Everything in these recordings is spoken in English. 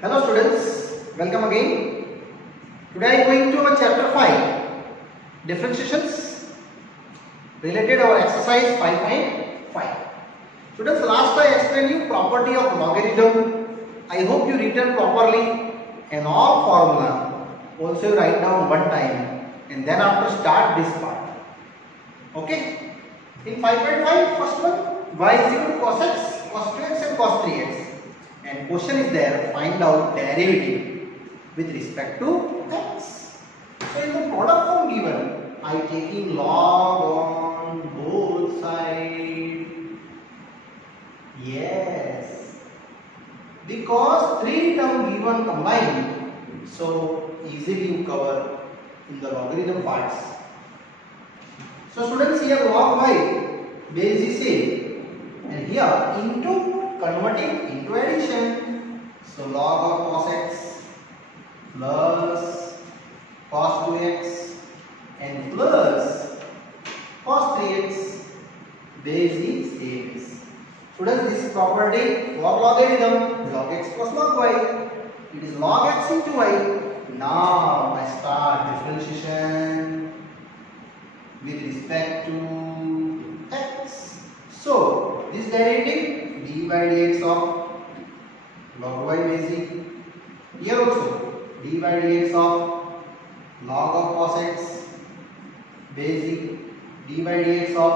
Hello students, welcome again. Today I am going to our chapter 5, differentiations related our exercise 5.5. Students, last I explained you property of logarithm. I hope you written properly and all formula. Also write down one time and then after start this part. Okay? In 5.5, first one, y is equal to cos x, cos 2x and cos 3x. And question is there, find out derivative with respect to x. So in the product form given, I taking log on both sides. Yes. Because 3 term given combined, so easily you cover in the logarithm parts. So students, here log y base is same and here into converting into addition. So log of cos x plus cos 2x and plus cos 3x base is same. Students, this property log logarithm log x plus log y. It is log x into y. Now I start differentiation with respect to x. So this derivative d by dx of log y basic. Here also d by dx of log of cos x basic, d by dx of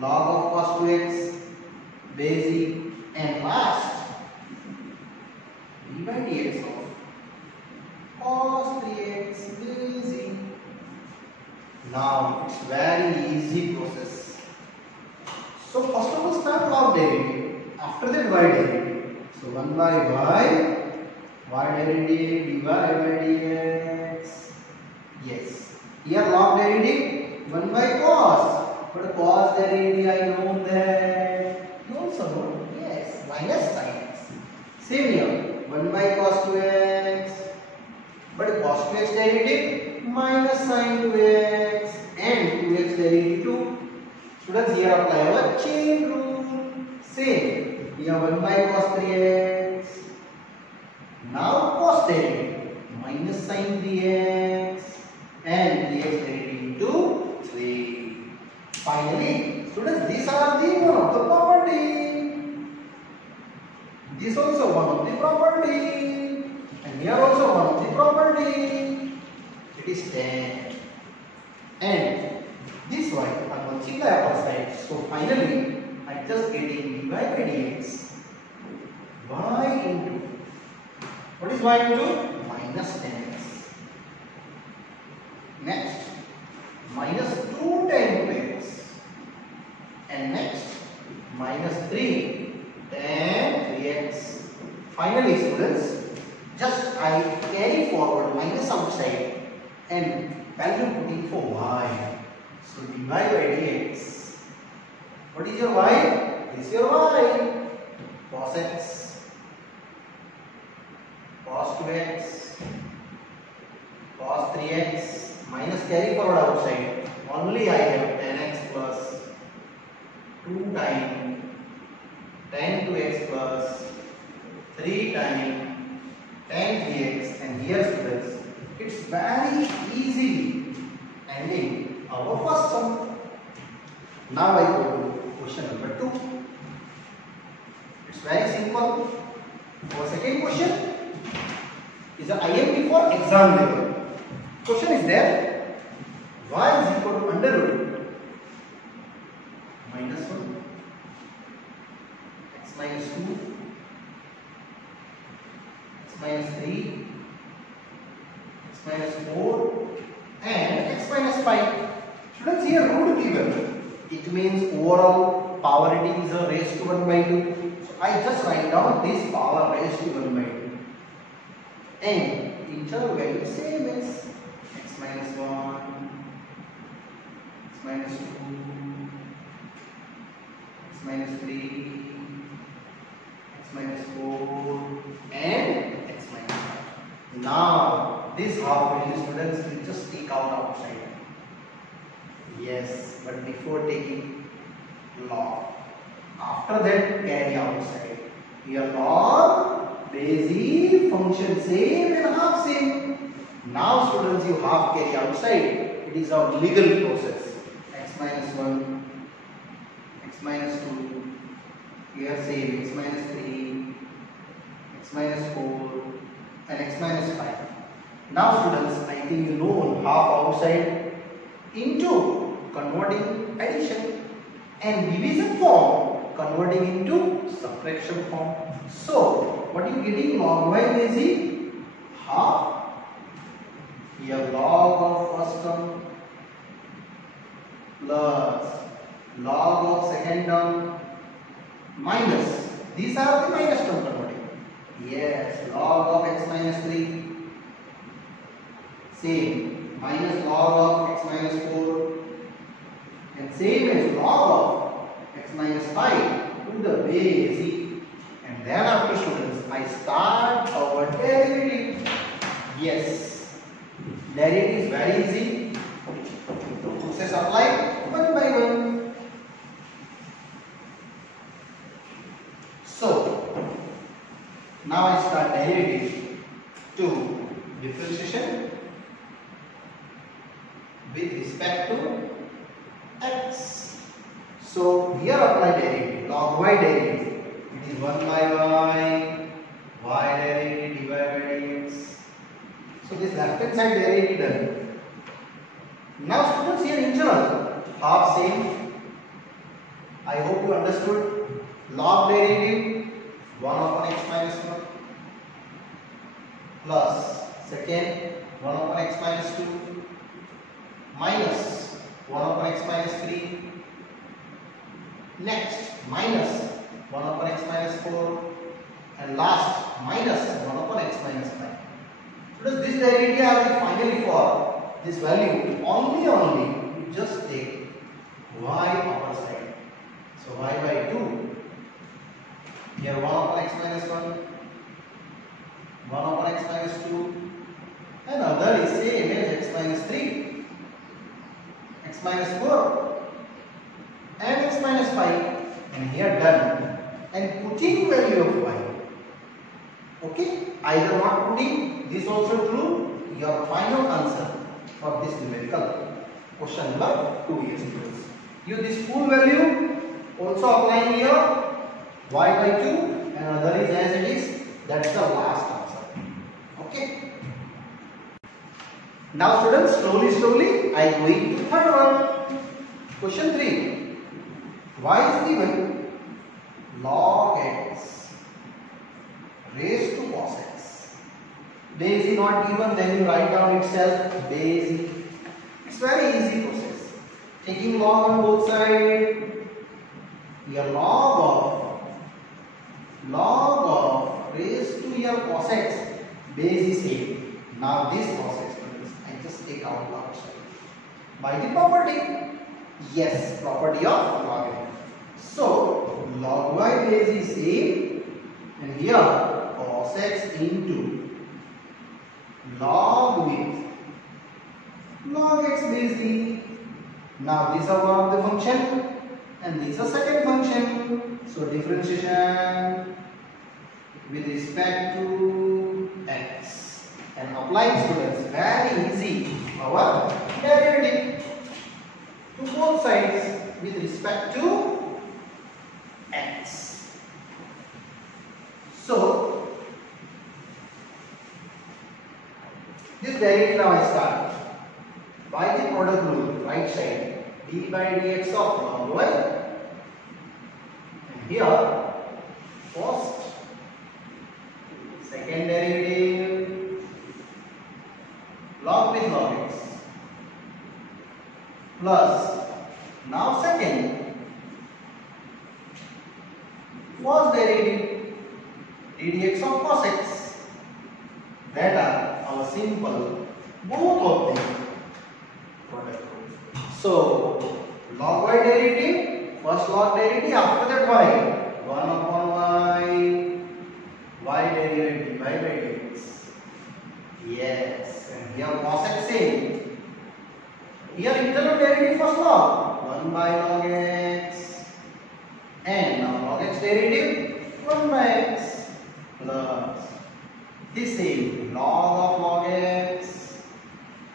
log of cos 2x basic, and last d by dx of cos 3x basic. Now it's very easy process. So first of all start log derivative, after that y derivative. So 1 by y derivative dy by dx. Yes. Here log derivative 1 by cos. But cos derivative I know that. You also know. Yes. Minus sin x. Same here. 1 by cos 2x. But cos 2x derivative minus sin 2x and 2x derivative 2. Students, here apply our chain rule. Same. Here 1 by cos 3x. Now cos derivative minus sin 3x and 3x derivative to 3. Finally, students, these are the one of the property. This also one of the property. And here also one of the property. It is 10. And this y I'm on the upper side. So finally, I just getting dy by dx. Y into, what is y into? Minus 10x. Next, minus 2 tan 2x. And next, minus 3 tan 3x. Finally, students, just I carry forward minus outside and value putting for y. So dy by dx. What is your y? This is your y. Cos x, cos 2x, cos 3x, minus carry forward outside. Only I have 10x plus 2 times tan 2x plus 3 times tan 3x, and here students, it's very easily ending our first sum. Now I go to question number 2. It's very simple. Our second question is an IMP for exam level. Question is there, y is equal to under root minus 1 x minus 2 x minus 3 x minus 4 and x minus 5. Students, here root given. It means overall power it is a raised to 1 by 2. So I just write down this power raised to 1 by 2. And interval value same as x minus 1, x minus 2, x minus 3, x minus 4 and x minus 5. Now this half value students will just take out outside. Yes, but before taking log, after that carry outside. Here log base e function same and half same. Now students, you half carry outside. It is our legal process. X minus 1, x minus 2, here same x minus 3, x minus 4 and x minus 5. Now students, I think you know half outside into converting addition and division form converting into subtraction form. So what you getting? Log y base e half. Here log of first term plus log of second term minus, these are the minus term converting. Yes, log of x minus 3 same minus log of x minus 4 and same as log of x minus 5 to the base e. And then after students, I start our derivative. Yes, derivative is very easy. Process applied one by one. So now I start derivative to differentiation with respect to x. So here apply derivative, log y derivative. It is 1 by y derivative divided by dx. So this left hand side derivative done. Now students, here internal half same. I hope you understood. Log derivative 1 upon x minus 1 plus second 1 upon x minus 2 minus 1 upon x minus 3, next minus 1 upon x minus 4 and last minus 1 upon x minus 5. Because this derivative I will finally for this value only you just take y upper side. So y by 2, here 1 upon x minus 1, 1 upon x minus 2 and other is same as x minus 3, x minus 4 and x minus 5, and here done and putting value of y. Okay, either not putting, this also true, your final answer for this numerical question number 2 years students. You this full value also applying here y by 2 and other is as it is, that's the last answer. Okay. Now students, slowly I go into third one. Question 3. Y is given log x raised to cos x. Base is not given, then you write down itself base e. It's very easy process. Taking log on both sides, your log of raised to your cos x, base is same. Now this cos x, I just take out outside. By the property, yes, property of logarithm. So log y base is same, and here cos x into log with log x base e. Now these are one of the function and these are second function. So differentiation with respect to x and applying students, very easy, our derivative to both sides with respect to x. So this derivative now I start by the product rule, right side d by dx of log y, and here first second derivative log with log x plus now second first derivative ddx of cos x. That are our simple both of them product rule. So log y derivative, first log derivative, after that y, 1 upon y derivative divided by dx. Yes, and here cos x same. Here internal derivative first log, 1 by log x, and now log x derivative 1 by x. plus the same log x.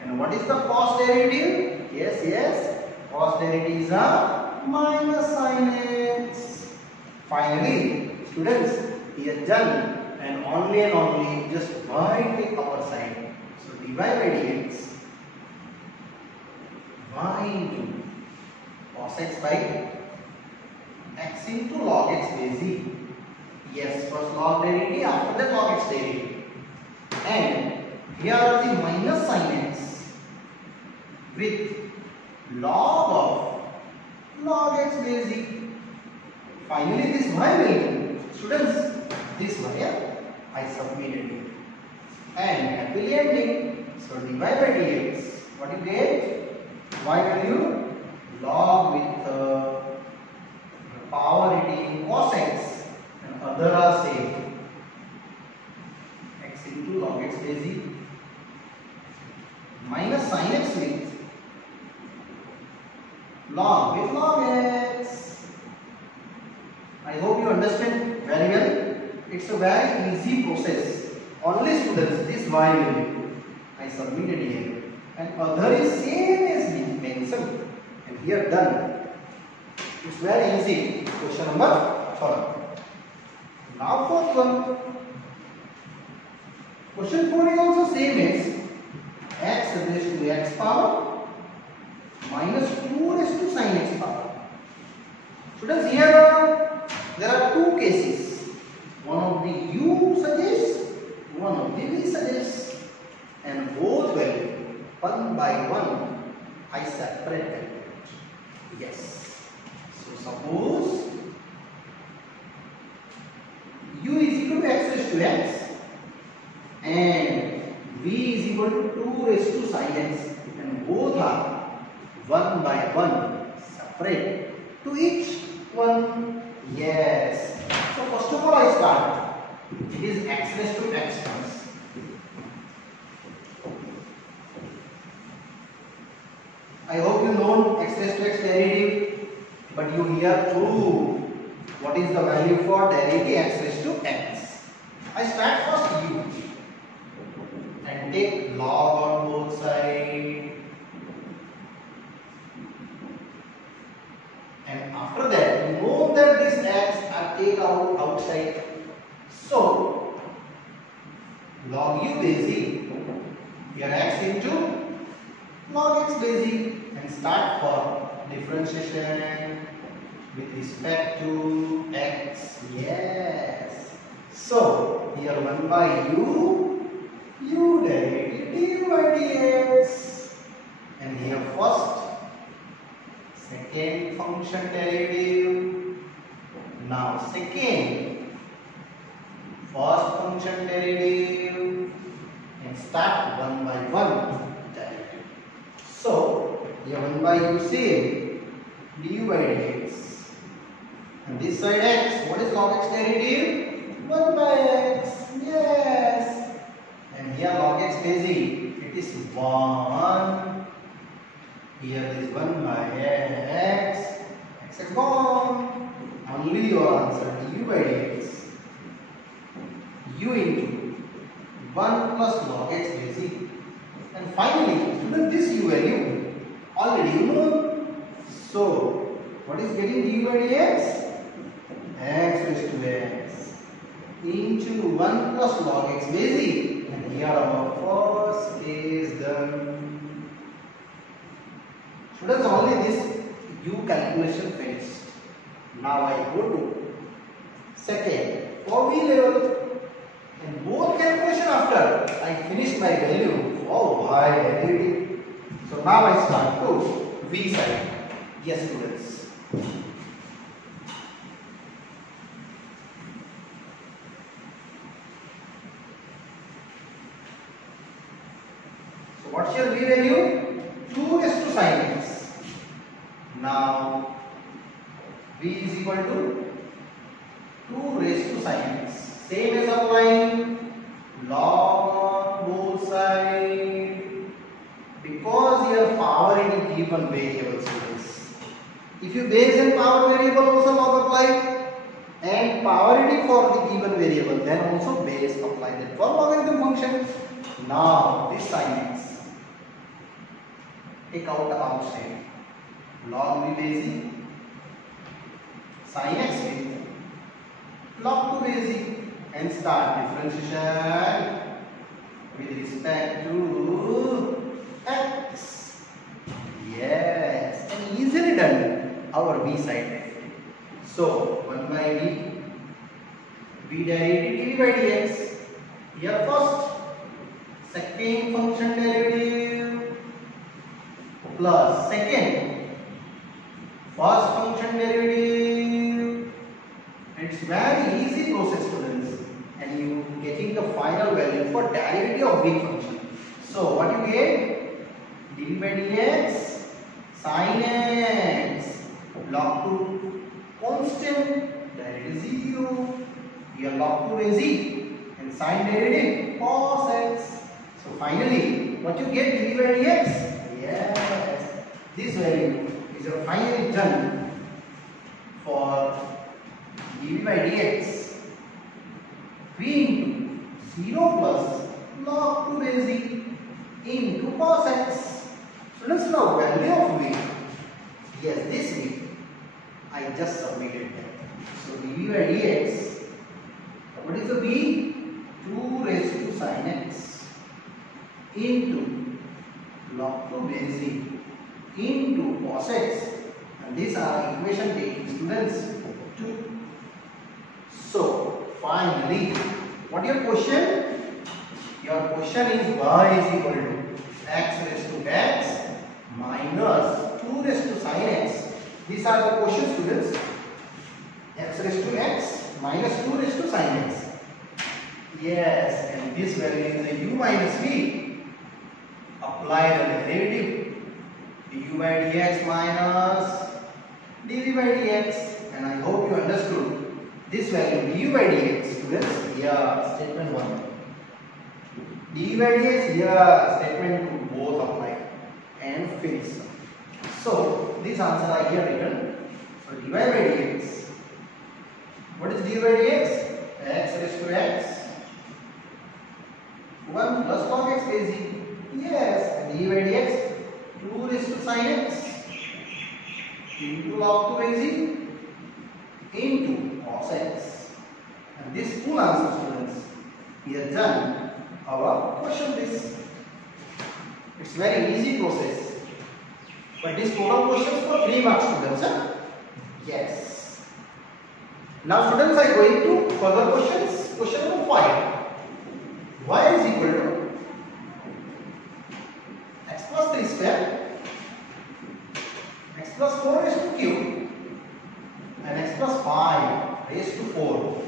And what is the cos derivative? Yes, cos derivative is a minus sin x. Finally, students, we are done, and only just y take our side. So dy by dx, y into cos x by x into log x base e. Yes, first log derivative, after that log x derivative. And here are the minus sin x with log of log x base e. Finally, this y value, students, this y I submitted it. And happily ending. So dy by dx, what you get? Y value log with power eating cos x, and other are same, x into log x base e, minus sin x with log x. I hope you understand very well. It's a very easy process. Only students, this y value I submitted here, and other is same as mentioned, and we are done. It's very easy. Question number 4. Now fourth one. Question 4 is also same as x raised to x power minus 2 raised to sin x power. Students, here there are two cases. One of the u suggests, one of the v suggests, and both value one by one I separate them. Yes. So suppose u is equal to x raised to x and v is equal to 2 raised to sin x, and both are one by one separate to each one. Yes. So first of all I start. It is x raised to x first. I hope you know x raised to x derivative, but you here prove what is the value for derivative x raised to x. I start first u and take log on both sides, and after that you know that this x I take out outside. So log u base e, here x into log x base e, and start for differentiation with respect to x. Yes. So here 1 by u derivative dy by dx, and here first second function derivative. Now second first function derivative, and start 1 by 1 derivative. So here 1 by u same du by dx, and this side x, what is log x derivative? 1 by x. Yes. And here log x base e, it is 1. Here is 1 by x. X is gone. Only your answer du by dx, u into 1 plus log x base e. And finally, student, this u value already you know. So what is getting du by dx? X raised to x into 1 plus log x base e. And here our first is done. Students, only this u calculation finished. Now I go to second for v level, and both calculation after I finish my value for y derivative. So now I start to v side. Yes, students. So what's your v value? 2 raised to sin x. Now v is equal to 2 raised to sin x. Same as applying log on both sides, because here power in given variable students. If you base and power variable also log apply, and power it for the given variable, then also base apply that for logarithm function. Now this sin x, take out the outside, log v base e, sin x with log 2 base e, and start differentiation with respect to x. Yes, and easily done our b side derivative. So 1 by b derivative by dx. Here first second function derivative plus second first function derivative. It's very easy process, students, and you getting the final value for derivative of b function. So what you get? dv by dx sin x log 2 constant, derivative 0. Here log 2 base e and sin derivative cos x. So finally, what you get? dv by dx. Yes, this value is your finally done for dv by dx. v into 0 plus log 2 base e into cos x. Students, now value of v. Yes, this v I just submitted that. So dv by dx, what is the v? 2 raised to sin x into log 2 base e into cos x, and these are equation taking, students, 2. So finally, what your question? Your question is y is equal to x raised to x minus 2 raised to sin x. These are the questions, students. X raised to x minus 2 raised to sin x. Yes, and this value is a u minus v. Apply the derivative du by dx minus dv by dx, and I hope you understood this value du by dx, students. Yeah, statement 1. dv by dx, yeah, statement 2, both apply and finish. So this answer are here written. So dy by dx. What is dy by dx? X raised to x 1 plus log x base e. Yes, and dy by dx 2 raised to sin x into log 2 base e into cos x. And this full answer, students, we have done our question list. It's very easy process. But this total questions for 3 marks, students. Huh? Yes. Now, students, I go into further questions. Question number 5. Y is equal to x plus 3 square, x plus 4 raised to cube, and x plus 5 raised to 4.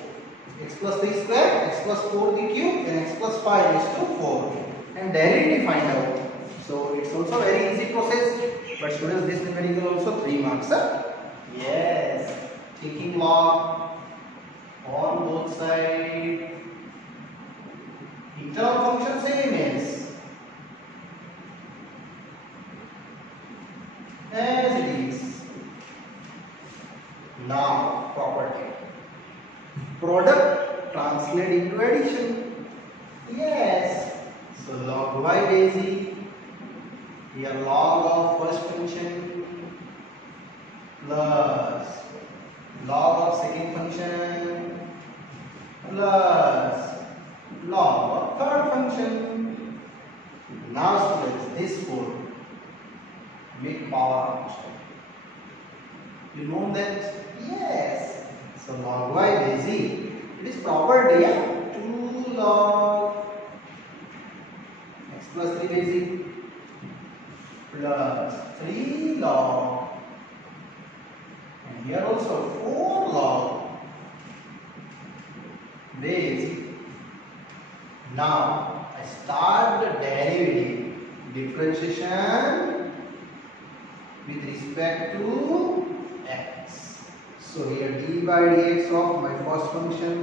X plus 3 square, x plus 4 the cube, and x plus 5 raised to 4. And derivative find out. So it's also very easy process. But students, this numerical also 3 marks. Huh? Yes. Taking log on both sides. Internal function same as it is. Now property. Product translate into addition. Yes. So log y base e, here log of first function plus log of second function plus log of third function. Now students, this 4 make power constant. You know that? Yes. So log y base e, it is property, yeah? 2 log x plus 3 base e plus 3 log, and here also 4 log base e. Now I start the derivative differentiation with respect to x. So here d by dx of my first function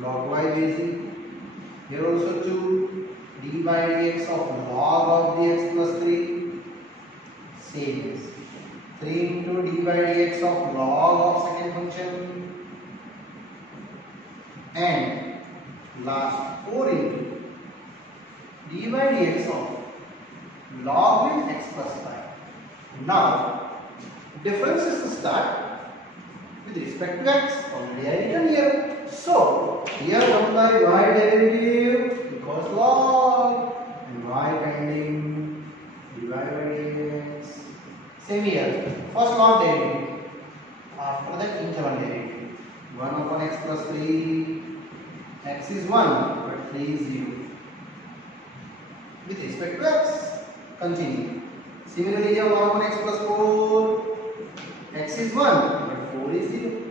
log y base e. Here also 2 d by dx of log of dx plus 3. Same is 3 into d by dx of log of second function and last 4 into dy dx of log with x plus 5. Now differences start with respect to x. Already I written here. So here 1 by y derivative because log and y pending dy by dx. Same here. First log derivative. After that interval derivative. 1 upon x plus 3. X is 1 but 3 is 0. With respect to x. Continue. Similarly here 1 upon x plus 4. X is 1 but 4 is 0.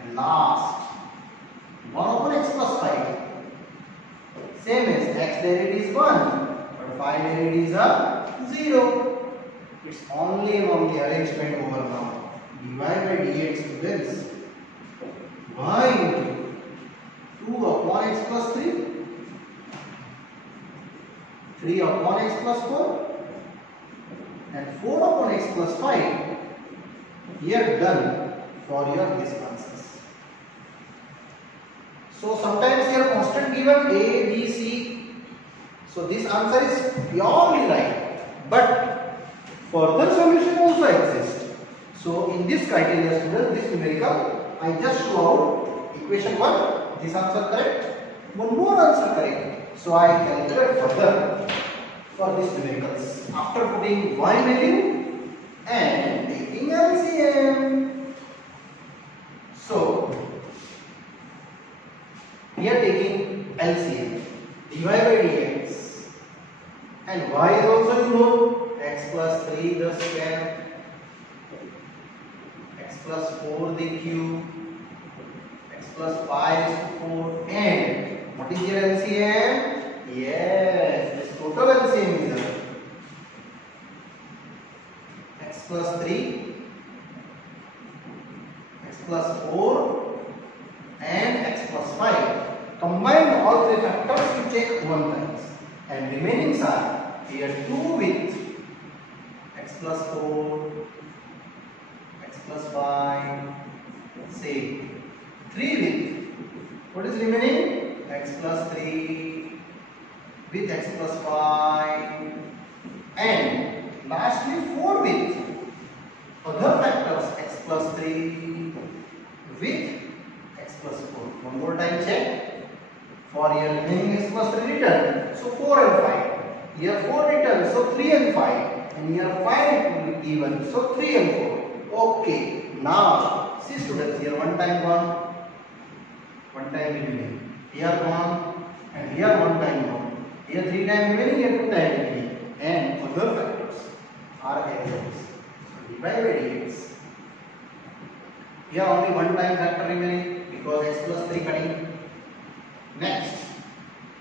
And last 1 upon x plus 5. Same as x derivative is 1 but 5 derivative is 0. It's only arrangement over now. dy by dx equals y into 2 upon x plus 3, 3 upon x plus 4 and 4 upon x plus 5. Here done for your these answers. So sometimes here constant given a, b, c. So this answer is purely right. But further solution also exists. So in this criteria student, this numerical, I just show out equation 1, this answer correct, one more answer correct. So I calculate further for these numericals after putting y value and taking LCM. So here taking LCM, dy by dx and y is also you know, x plus 3 the square, x plus 4 the cube, x plus 5 is to 4 and what is your LCM? Yes, this total LCM is x plus 3, x plus 4 and x plus 5. Combine all three factors, you take 1 times and remaining are here 2 with x plus 4, x plus 5, say 3 with what is remaining? X plus 3 with x plus 5 and lastly 4 with other factors x plus 3 with x plus 4. One more time check. For your remaining x plus 3 return, so 4 and 5. Here 4 return, so 3 and 5. And here 5 it will be given, so 3 and 4. Okay. Now, see students, here 1 time 1 time remaining. Here 1 and here 1 time 1. Here 3 time remaining, here 2 time remaining. And other factors are errors. So dy by dx. Here only 1 time factor remaining because x plus 3 cutting. Next,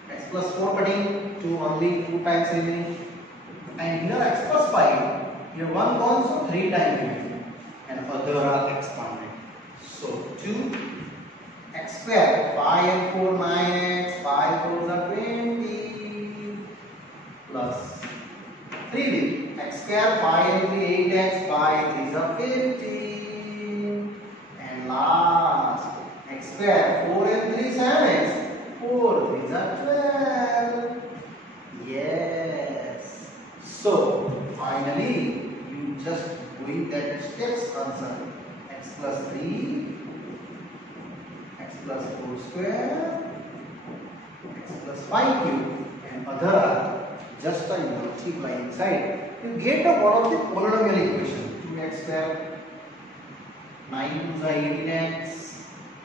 x plus 4 cutting to only 2 times remaining. And here x plus 5, here 1 gone, so 3 times remaining. And other are expanded. So 2 x square, 5 and 4 9x, 5 4s are 20 plus 3 with x square, 5 and 3 8x, 5 3s are 15 and last x square, 4 and 3 7x, 4 3s are 12. Yes. So finally you just doing that steps answer x plus 3, x plus 4 square, x plus 5 cube and other just a multiply inside. You get a one of the polynomial equation 2x square, 9 to 18x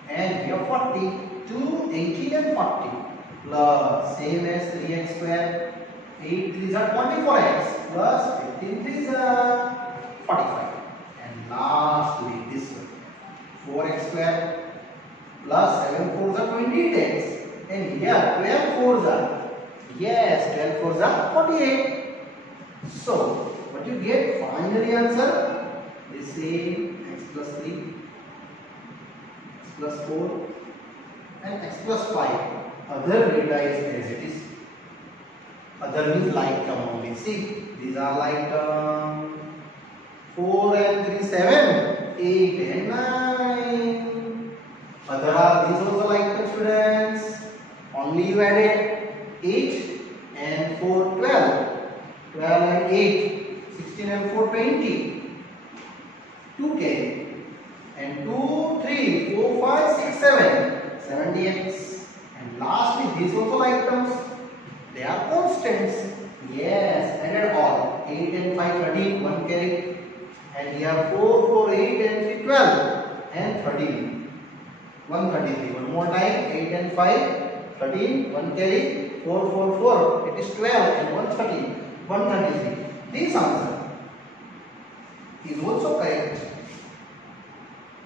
and here 40. 2, 18 and 40 plus same as 3x square, 8 3s are 24x plus 15 3s are 45 and lastly this one 4x square plus 7 4s are 28x and here 12 4s are, yes 12 4s are 48. So what you get finally answer the same x plus 3, x plus 4 and x plus 5. Other data is as it is. Other means like term only. See, these are like term. 4 and 3 7, 8 and 9. Other are these also like them, students. Only you added 8 and 4, 12. 12 and 8, 16 and 4, 20. 2k. And 2, 3, 4, 5, 6, 7. 70x. And lastly, these also like terms. They are constants. Yes, added all. 8 and 5, 13, 1 carry. And here 4, 4, 8 and 3, 12. And 13. 133. One more time. 8 and 5, 13, 1 carry. 4, 4, 4. It is 12 and 130. 133. This answer is also correct.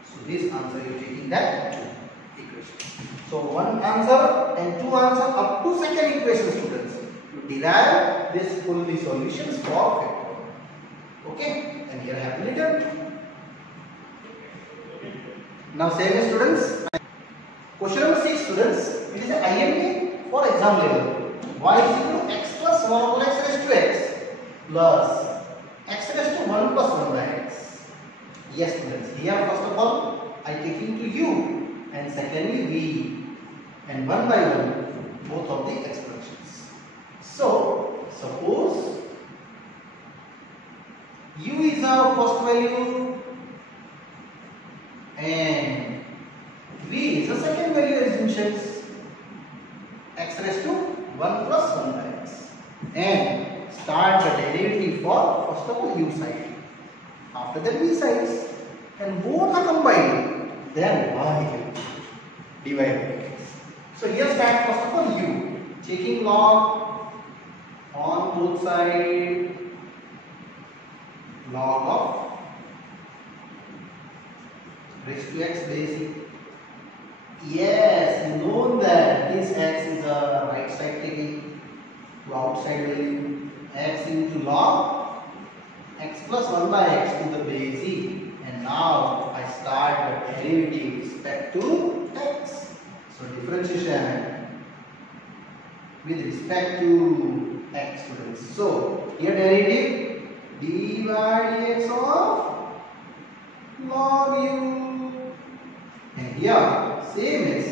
So this answer is taking that two equations. So one answer and two answer up to second equation, students. You derive this fully solutions for factorial. Okay, and here happily done. Now same as students. Question number 6, students. It is an IMP for exam level. Y is equal to x plus 1 over x raised to x plus x raised to 1 plus 1 by x. Yes, students. Here first of all I take into u and secondly v and 1 by 1 both of the expressions. So suppose u is our first value and v is the second value assumptions. X raised to 1 plus 1 by x and start the derivative for first of all u side, after that v sides, and both are combined, then y divided by x. So here start first of all u, taking log on both sides, log of raised to x basic. Yes, you know that this x is a right side taking to outside value, x into log x plus 1 by x to the basic, and now I start the derivative with respect to x. So differentiation with respect to x, students. So here derivative dy dx of log u, and here same as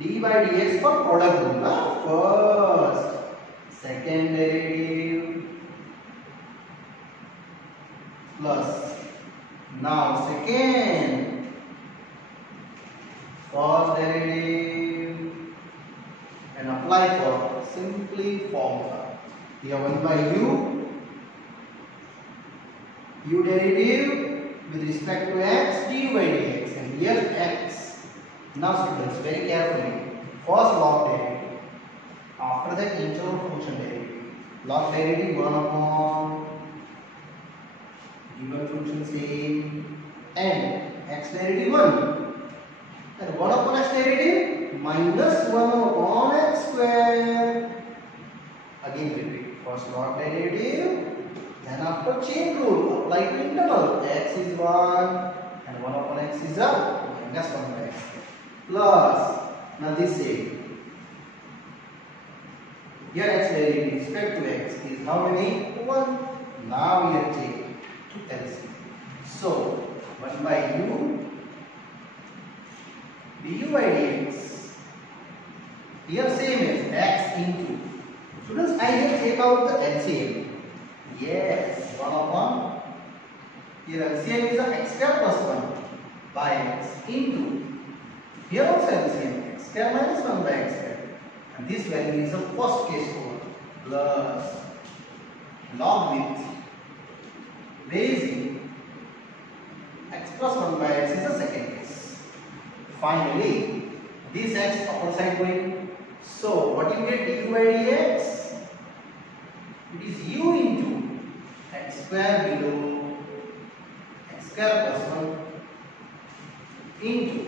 d by dx for product rule. First, second derivative plus now second, first derivative, and apply for simply formula. Here 1 by u derivative with respect to x d by dx, and here x. Now students, very carefully, first log derivative, after that interval function derivative. Log derivative 1 upon given function same, and x derivative 1, and 1 upon x derivative minus 1 upon x square. Again repeat, first log derivative, then after chain rule apply to internal, x is 1 and 1 upon x is a minus 1 by x plus, now this same, here x derivative with respect to x is how many? 1. Now we are taking to LCM. So 1 by u du by dx, here same as x into, students, I will take out the LCM. Yes, 1 upon, here LCM is a x square plus 1 by x into, here also LCM x square minus 1 by x square, and this value is the first case over, plus log with basic x plus 1 by x is the second case. Finally, this x upper side going, so what you get du by dx? It is u into x square below x square plus 1 into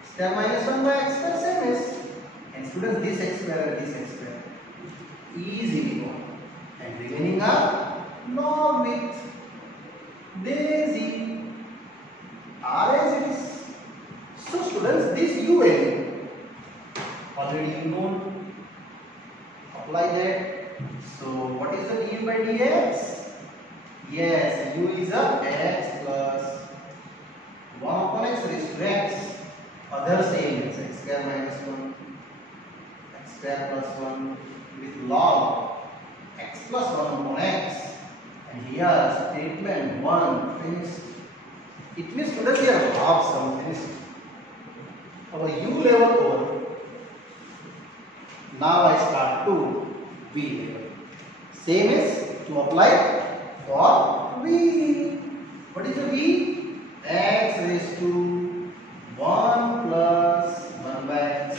x square minus 1 by x square, same as, and students, this x square and this x square easily gone, and remaining are log with basic r as it is. So students, this u value already you know, apply that. So what is the du by dx? Yes, u is a x plus 1 upon x raised to x. Other same is x square minus 1, x square plus 1 with log x plus 1 upon x. And here statement 1 finished. It means students here half sum finished. Our u level over. Now I start to v level. Same is to apply for v. What is the v? X raised to 1 plus 1 by x.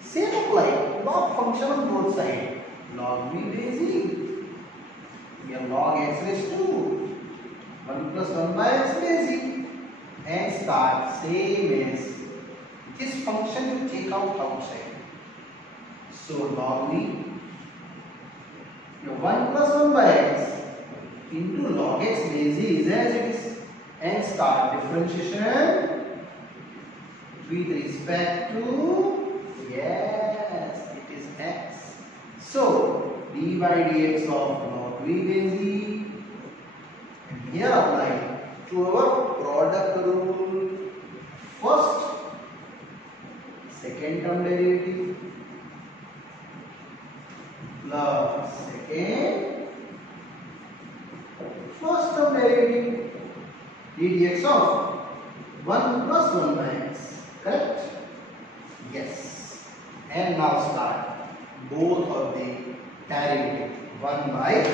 Same apply. Log function on both sides. Log v base e. Here log x raised to 1 plus 1 by x base e. And start same as this function you take out outside. So log v, your 1 plus 1 by x into log x base e is as it is. And start differentiation with respect to, yes, it is x. So d by dx of log v base e. And here apply to our product rule. First, second term derivative plus second first term derivative dx of 1 plus 1 by x. Correct? Yes. And now start both of the derivative 1 by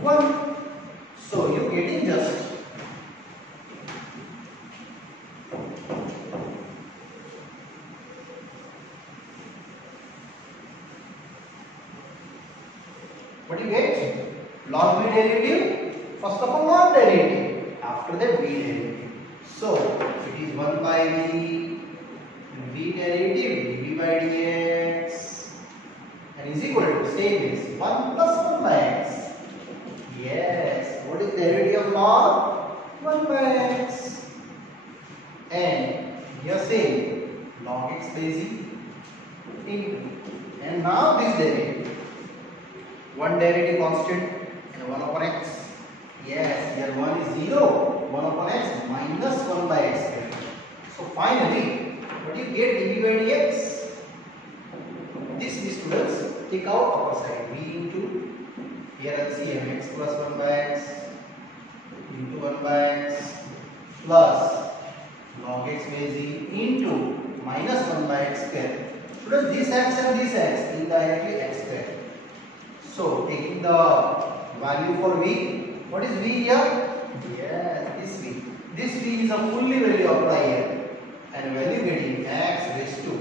1. So you getting just what do you get? Log v derivative. First of all, log derivative. After that, v derivative. So it is 1 by v. And v derivative dv by dx. And is equal to same is 1 plus 1 by x. Yes. What is the derivative of log? 1 by x. And here same log x base e into. And now this derivative. One derivative constant and 1 upon x. Yes, here 1 is 0. 1 upon x minus 1 by x. So finally, what do you get dv by dx? This students take out upper side. V into here LCM x plus 1 by x into 1 by x plus log x base e into minus 1 by x square. Students, this x and this x indirectly x square. So taking the value for v, what is v here? Yes, this v. This v is a fully value apply here, and value getting x raised to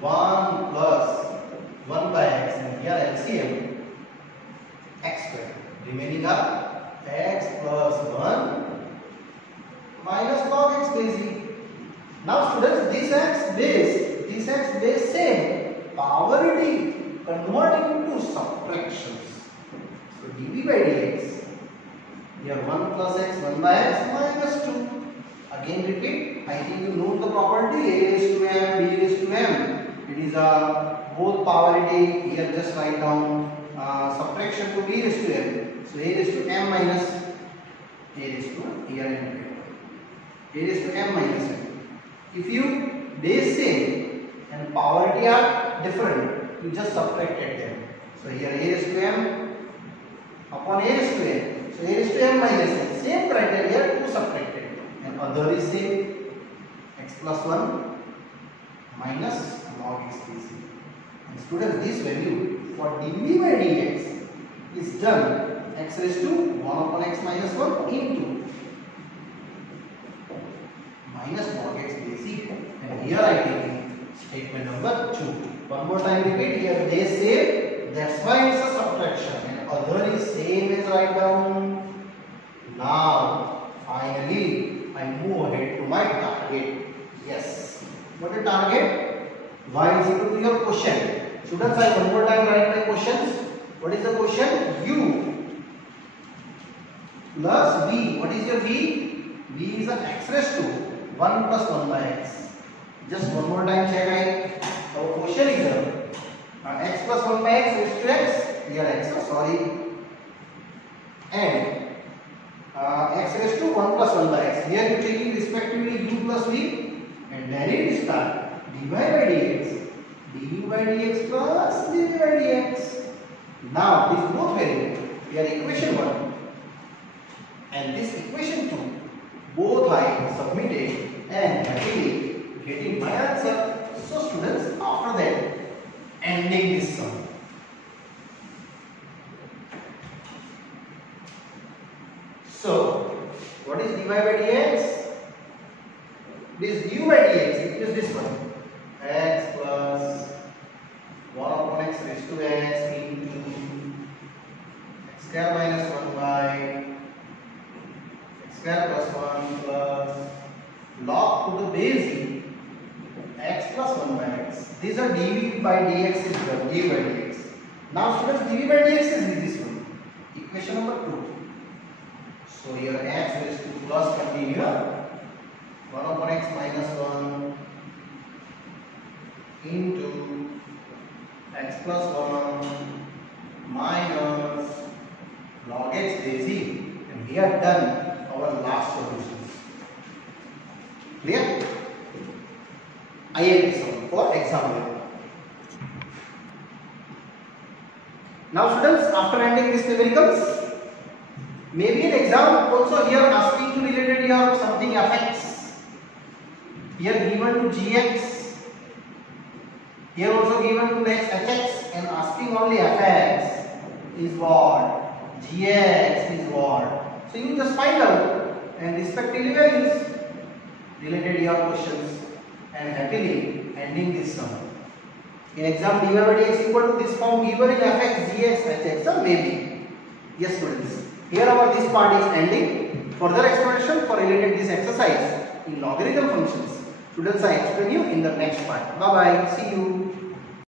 1 plus 1 by x, and here LCM x square. Remaining up x plus 1 minus log x base e. Now students, this x base same power d. Converting into subtractions. So dv by dx, here 1 plus x, 1 by x minus 2. Again repeat, I think you know the property a raised to m, b raised to m. It is a both power d. Here just write down subtraction to b raised to m. So a raised to m minus a raised to here m. A raised to m minus m. If you base same and power d are different, you just subtracted them. So here a raised to m upon a raised to m. So a raised to m minus m. Same criteria to subtracted. And other is same. X plus 1 minus log x base e. And students, this value for dv by dx is done x raised to 1 upon x minus 1 into minus log x base e. And here I take statement number 2. One more time repeat, here they say, that's why it's a subtraction, and other is same as write down. Now finally I move ahead to my target. Yes, what is target? Y is equal to your quotient. Students, I one more time write my questions. What is the quotient? U plus V. What is your V? V is an x raised to 1 plus 1 by x. Just one more time check it. Our quotient is x plus 1 by x raised to x. Here x, sorry. And x raised to 1 plus 1 by x. Here you taking respectively u plus v and then it start dy by dx. du by dx plus dv by dx. Now these both variable, we are equation 1 and this equation 2, both I submitted and happily getting my answer. So students, after that, ending this sum. So what is dy by dx? This du by dx, it is this one, x plus 1 upon x raised to x into x square minus 1 by x square plus 1 plus log to the base e x plus 1 by x. These are dv by dx is the dv by dx. Now students, dv by dx is this one, equation number 2. So here x raised to plus continue 1 upon x minus 1 into x plus 1 minus log x base e, and we have done our last solutions. Clear? IIT sum for exam level. Now students, after ending these numericals, maybe in exam also here asking to related here something fx. Here given to gx. Here also given to next hx and asking only fx is what? Gx is what? So you just find out and respectively values related your questions and happily ending this sum. In exam dy by dx equal to this form given in fx, gx, hx, or maybe. Yes students, here our this part is ending. Further explanation for related this exercise in logarithm functions. Students, I explain you in the next part. Bye bye. See you.